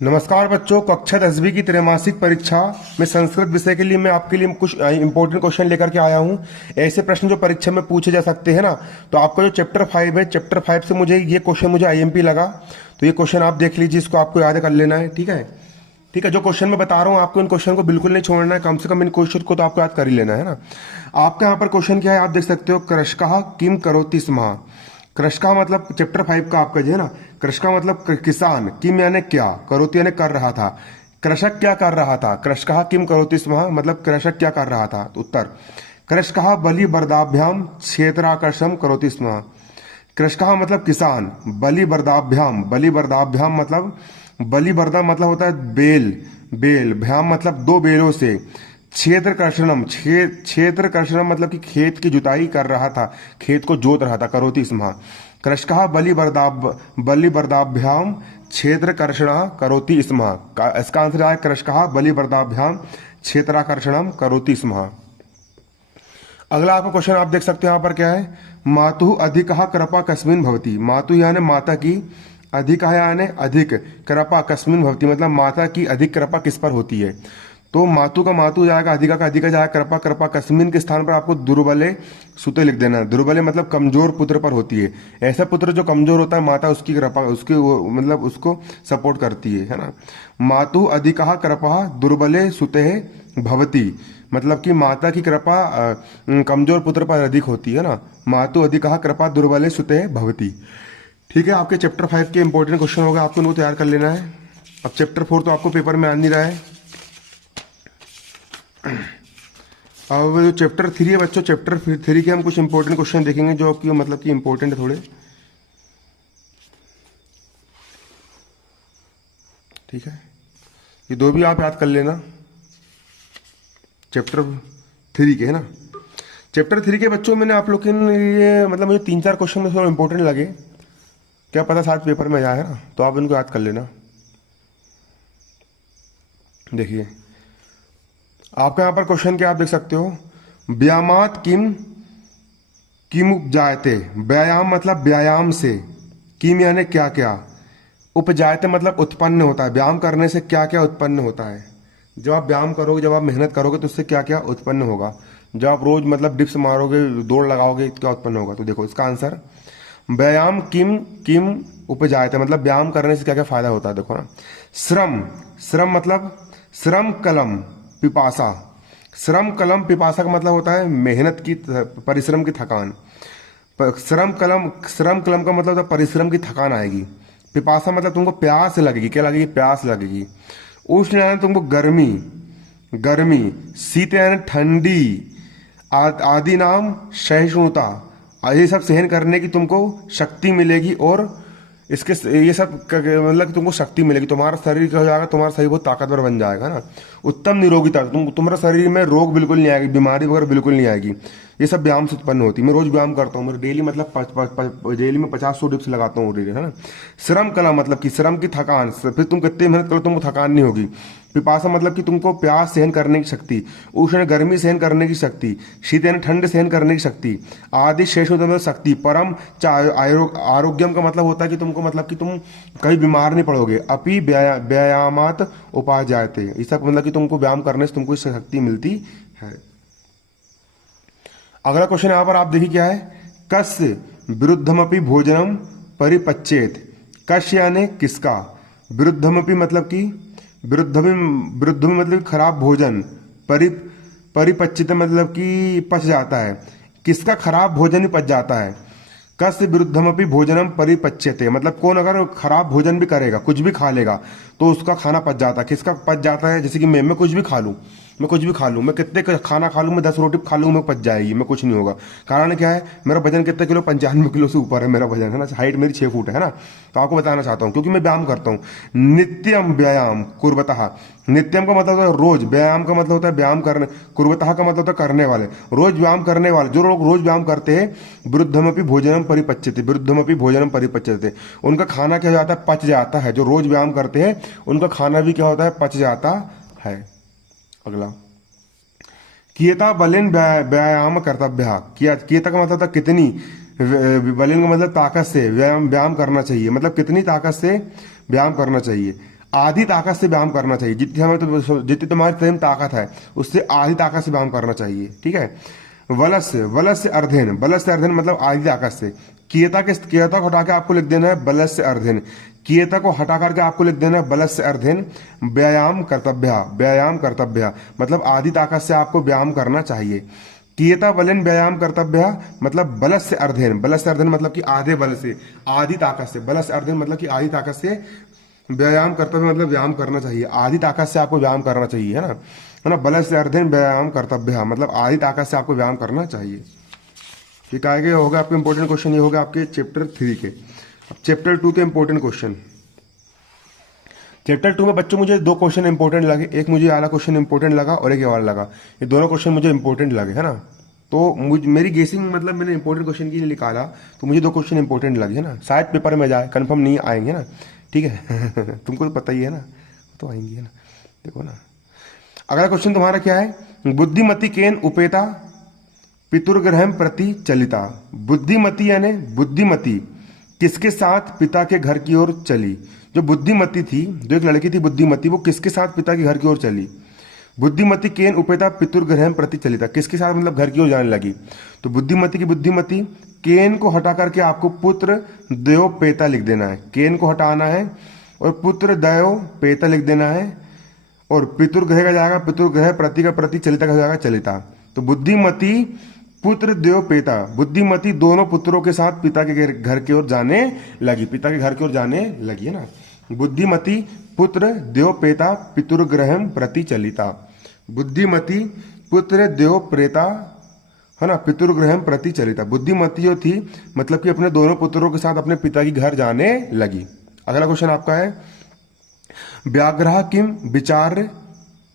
नमस्कार बच्चों, कक्षा 10वीं की त्रैमासिक परीक्षा में संस्कृत विषय के लिए मैं आपके लिए कुछ इंपॉर्टेंट क्वेश्चन लेकर के आया हूं। ऐसे प्रश्न जो परीक्षा में पूछे जा सकते हैं ना। तो आपका जो चैप्टर 5 है, चैप्टर 5 से मुझे ये क्वेश्चन मुझे आईएमपी लगा। तो ये क्वेश्चन आप देख लीजिए, इसको आपको याद कर लेना है। ठीक है, ठीक है। जो क्वेश्चन मैं बता रहा हूँ आपको, इन क्वेश्चन को बिल्कुल नहीं छोड़ना है। कम से कम इन क्वेश्चन को तो आपको याद कर ही लेना है ना। आपका यहाँ पर क्वेश्चन क्या है, आप देख सकते हो। कृषकः किम करोति स्म। कृषका मतलब चैप्टर 5 का आपका जो है ना। कृषका मतलब किसान, किम यानी क्या, करोति यानी कर रहा था। कृषक क्या कर रहा था, कृषका किम करोति स्म मतलब कृषक क्या कर रहा था। तो उत्तर, कृषका बलि बर्दाभ्याम क्षेत्राकर्षम करोति स्म। कृषका मतलब किसान, बलि बर्दाभ्याम, बलि बर्दाभ्याम मतलब बलि बर्दा मतलब होता है बेल, बेल भ्याम मतलब दो बेलों से। क्षेत्र कर्षणम, क्षेत्र कर्षणम मतलब कि खेत की जुताई कर रहा था, खेत को जोत रहा था। करोति स्म। कृषकः बलि बर्दाभ्याम क्षेत्र कर्षण करोति स्म। इसका आंसर आया कृषकः बलि बर्दाभ्याम क्षेत्राकर्षणम करोति स्म। अगला आपका क्वेश्चन आप देख सकते हैं यहाँ पर क्या है। मातु अधिकः कृपा कस्मिन् भवति। मातु यानी माता की, अधिकः यानी अधिक, कृपा कस्मिन् भवति मतलब माता की अधिक कृपा किस पर होती है। तो मातु का मातु जाएगा, अधिका का अधिका जाएगा, कृपा कृपा कस्मिन के स्थान पर आपको दुर्बले सुते लिख देना है। दुर्बले मतलब कमजोर पुत्र पर होती है। ऐसा पुत्र जो कमजोर होता है, माता उसकी कृपा उसके मतलब उसको सपोर्ट करती है ना। मातु अधिका कृपा दुर्बले सुते भवती मतलब कि माता की कृपा कमजोर पुत्र पर अधिक होती है ना। मातु अधिका कृपा दुर्बले सुते भवती। ठीक है, आपके चैप्टर 5 के इंपॉर्टेंट क्वेश्चन होगा, आपको उनको तैयार कर लेना है। अब चैप्टर 4 तो आपको पेपर में आ नहीं रहा है। अब जो चैप्टर 3 है बच्चों, चैप्टर 3 के हम कुछ इंपॉर्टेंट क्वेश्चन देखेंगे जो आपकी मतलब कि इंपॉर्टेंट है थोड़े। ठीक है, ये दो भी आप याद कर लेना, चैप्टर 3 के है ना। चैप्टर 3 के बच्चों मैंने आप लोग के लिए मतलब मुझे 3-4 क्वेश्चन में थोड़ा इंपॉर्टेंट लगे। क्या पता साथ पेपर में जाए, है ना, तो आप इनको याद कर लेना। देखिए आपका यहाँ पर क्वेश्चन क्या आप देख सकते हो। व्यायामात किम किम उपजायते। व्यायाम मतलब व्यायाम से, किम यानी क्या क्या, उपजायते मतलब उत्पन्न होता है। व्यायाम करने से क्या क्या उत्पन्न होता है। जब आप व्यायाम करोगे, जब आप मेहनत करोगे तो उससे क्या क्या उत्पन्न होगा। जब आप रोज मतलब डिप्स मारोगे, दौड़ लगाओगे, क्या उत्पन्न होगा। तो देखो इसका आंसर, व्यायाम किम किम उपजायते मतलब व्यायाम करने से क्या क्या फायदा होता है। देखो ना, श्रम, श्रम मतलब श्रम कलम पिपासा। श्रम कलम पिपासा का मतलब होता है मेहनत की, परिश्रम की थकान। श्रम कलम का मतलब होता है परिश्रम की थकान आएगी। पिपासा मतलब तुमको प्यास लगेगी, क्या लगेगी, प्यास लगेगी। उष्ण यानी तुमको गर्मी, गर्मी। शीत यानी ठंडी। आदि नाम सहिष्णुता, ये सब सहन करने की तुमको शक्ति मिलेगी। और इसके ये सब मतलब तुमको शक्ति मिलेगी, तुम्हारा शरीर क्या हो जाएगा, तुम्हारा शरीर बहुत ताकतवर बन जाएगा ना। उत्तम निरोगिता, तुम्हारे शरीर में रोग बिल्कुल नहीं आएगी, बीमारी वगैरह बिल्कुल नहीं आएगी। ये सब व्यायाम से उत्पन्न होती है। मैं रोज व्यायाम करता हूँ, मेरे डेली मतलब डेली में 50-100 डिप्स लगाता हूँ, है ना। श्रम कला मतलब कि श्रम की थकान, फिर तुम कितनी मेहनत करो तुमको थकान नहीं होगी। पिपासा मतलब कि तुमको प्यास सहन करने की शक्ति, उष्ण गर्मी सहन करने की शक्ति, शीत यानी ठंड सहन करने की शक्ति, आदि शेष मतलब शक्ति, परम आरोग्यम का मतलब होता है कि तुमको मतलब कि तुम कहीं बीमार नहीं पड़ोगे। अपि व्यायामात उपाजायते, इसका मतलब कि तुमको व्यायाम करने से तुमको इससे शक्ति मिलती है। अगला क्वेश्चन यहां पर आप देखिए क्या है। कस्य विरुद्धमपि भोजनम परिपच्येत। कस्य यानी किसका, विरुद्धमपि मतलब कि विरुद्ध में मतलब खराब भोजन, परिपच्यते मतलब कि पच जाता है। किसका खराब भोजन ही पच जाता है। कस्य विरुद्धमपि भोजनम परिपच्यते मतलब कौन अगर खराब भोजन भी करेगा, कुछ भी खा लेगा, तो उसका खाना पच जाता है। किसका पच जाता है, जैसे कि मैं कुछ भी खा लूं, मैं कुछ भी खा लूं, मैं कितने खाना खा लूं, मैं 10 रोटी खा लूं, मैं पच जाएगी, मैं कुछ नहीं होगा। कारण क्या है, मेरा वजन कितने किलो, 95 किलो से ऊपर है मेरा वजन, है ना। हाइट मेरी 6 फुट है ना। तो आपको बताना चाहता हूं क्योंकि मैं व्यायाम करता हूं। नित्यम व्यायाम कुर्वतः, नित्यम का मतलब होता है रोज, व्यायाम का मतलब होता है व्यायाम करने, कुर्वतः का मतलब होता है करने वाले, रोज व्यायाम करने वाले। जो लोग रोज व्यायाम करते हैं, विरुद्धमपि भोजनम परिपच्यते, विरुद्धमपि भोजनम परिपच्यते, उनका खाना क्या हो जाता है, पच जाता है। जो रोज व्यायाम करते हैं उनका खाना भी क्या होता है, पच जाता है। अगला, कियता बलिन व्यायाम कर्तव्य। कियता का मतलब था कितनी, बलिन का मतलब ताकत से व्यायाम व्यायाम करना चाहिए, मतलब कितनी ताकत से व्यायाम करना चाहिए। आधी ताकत से व्यायाम करना चाहिए, जितनी तुम्हारी तन ताकत है उससे आधी ताकत से व्यायाम करना चाहिए, ठीक है। वलस्य, वलस्य अर्धेन, वलस्य अर्धेन मतलब आधी ताकत से। कियता को हटा के आपको लिख देना है बलस्य अर्धेन, कियता को हटा करके आपको लिख देना है बलस्य अर्धेन। व्यायाम कर्तव्य, व्यायाम कर्तव्य मतलब आधी ताकत से आपको व्यायाम करना चाहिए। कियता बलेन व्यायाम कर्तव्य मतलब बलस्य अर्धेन, बलस्य अर्धेन मतलब कि आधे बल से, आधी ताकत से, बलस्य अर्धेन मतलब कि आधी ताकत से व्यायाम कर्तव्य मतलब व्यायाम करना चाहिए, आधी ताकत से आपको व्यायाम करना चाहिए, है ना। बलस्य अर्धेन व्यायाम कर्तव्य मतलब आधी ताकत से आपको व्यायाम करना चाहिए। ठीक है, हो गया आपके इंपॉर्टेंट क्वेश्चन, ये हो गया आपके चैप्टर 3 के। अब चैप्टर 2 के इंपॉर्टेंट क्वेश्चन। चैप्टर 2 में बच्चों मुझे 2 क्वेश्चन इंपॉर्टेंट लगे, एक मुझे वाला क्वेश्चन इंपॉर्टेंट लगा और एक ये वाला लगा, ये दोनों क्वेश्चन मुझे इंपॉर्टेंट लगे, है ना। तो मेरी गेसिंग मतलब मैंने इंपॉर्टेंट क्वेश्चन के लिए निकाला, तो मुझे 2 क्वेश्चन इंपॉर्टेंट लगे, है ना। शायद पेपर में जाए, कंफर्म नहीं आएंगे ना, ठीक है। तुमको तो पता ही है ना, तो आएंगे, है ना। देखो ना, अगला क्वेश्चन तुम्हारा क्या है, बुद्धिमती केन उपेता पितुर्ग्रहम प्रति चलिता। बुद्धिमती यानी बुद्धिमती किसके साथ पिता के घर की ओर चली। जो बुद्धिमती थी, जो एक लड़की थी बुद्धिमती, वो किसके साथ पिता के घर की ओर चली। बुद्धिमती केन उपेता पितुर्ग्रहम प्रति चलिता, किसके साथ मतलब घर की ओर जाने लगी। तो बुद्धिमती की बुद्धिमती, केन को हटा करके आपको पुत्र दयो पेता लिख देना है, केन को हटाना है और पुत्र दयो पेता लिख देना है, और पितुर्ग्रह का जाएगा पितुर्ग्रह, प्रति का प्रति, चलिता का जाएगा चलिता। तो बुद्धिमती पुत्र देव पेता, बुद्धिमती दोनों पुत्रों के साथ पिता के घर की ओर जाने लगी, पिता के घर की ओर जाने लगी, है ना। बुद्धिमती पुत्र देव पेता पितुर्ग्रहम प्रति चलिता। बुद्धिमती पुत्र देव प्रेता, है ना, पितुर्ग्रहम प्रति चलिता। बुद्धिमती जो थी मतलब कि अपने दोनों पुत्रों के साथ अपने पिता की घर जाने लगी। अगला क्वेश्चन आपका है, व्याघ्र किम विचार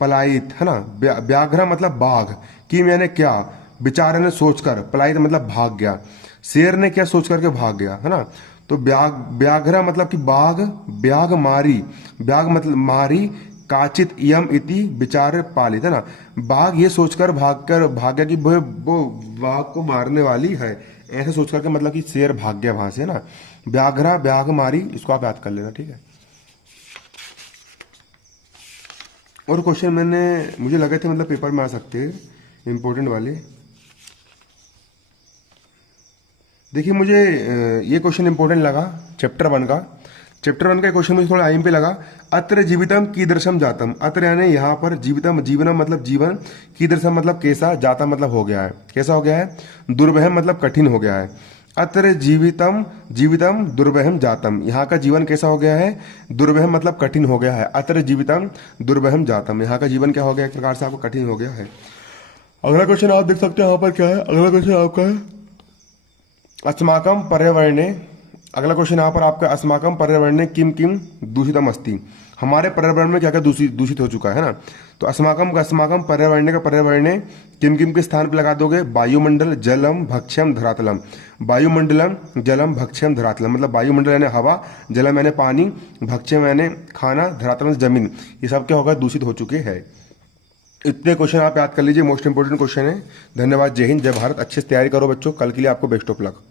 पलायित, है ना। व्याघ्र मतलब बाघ, किम यानी क्या, विचार ने सोचकर, पलायित मतलब भाग गया, शेर ने क्या सोच करके भाग गया, है ना। तो व्याघ्र मतलब कि बाघ, व्याघ मारी, व्याघ मतलब मारी, काचित यम इति विचार पालित, है ना। बाघ ये सोचकर भाग गया कि वो बाघ को मारने वाली है, ऐसे सोच करके मतलब कि शेर भाग गया वहां से, है ना। व्याघ्र व्याघ मारी, इसको आप याद कर लेना, ठीक है। और क्वेश्चन मुझे लगे थे मतलब पेपर में आ सकते हैं इंपॉर्टेंट वाले। देखिए मुझे ये क्वेश्चन इंपॉर्टेंट लगा चैप्टर 1 का। चैप्टर 1 का क्वेश्चन मुझे थोड़ा आइम पे लगा। अत्र जीवितम कीदृशम जातम, अत्र यानी यहाँ पर जीवितम, जीवनम मतलब जीवन, कीदृशम मतलब कैसा, जातम मतलब हो गया है, कैसा हो गया है, दुर्वहम मतलब कठिन हो गया है। अत्र जीवितम, जीवितम दुर्वहम जातम, यहाँ का जीवन कैसा हो गया है, दुर्वहम मतलब कठिन हो गया है। अत्र जीवितम दुर्वहम जातम, यहाँ का जीवन क्या हो गया, एक प्रकार से आपको कठिन हो गया है। अगला क्वेश्चन आप देख सकते हैं यहाँ पर क्या है, अगला क्वेश्चन आपका है अस्माकम पर्यावरणे। अगला क्वेश्चन यहाँ पर आपका, अस्माकम पर्यावरणे किम किम दूषितम अस्ति, हमारे पर्यावरण में क्या क्या दूषित हो चुका है ना। तो अस्माकम पर्यावरणे का पर्यावरणे किम किम के स्थान पर लगा दोगे, वायुमंडल, जलम, भक्ष्यम, धरातलम। वायुमंडलम, जलम, भक्ष्यम, धरातलम मतलब वायुमंडल यानी हवा, जलम यानी पानी, भक्ष्यम यानी खाना, धरातलम जमीन, ये सब क्या होगा, दूषित हो चुके हैं। इतने क्वेश्चन आप याद कर लीजिए, मोस्ट इंपोर्टेंट क्वेश्चन है। धन्यवाद, जय हिंद, जय भारत। अच्छे से तैयारी करो बच्चों, कल के लिए आपको बेस्ट ऑफ लक।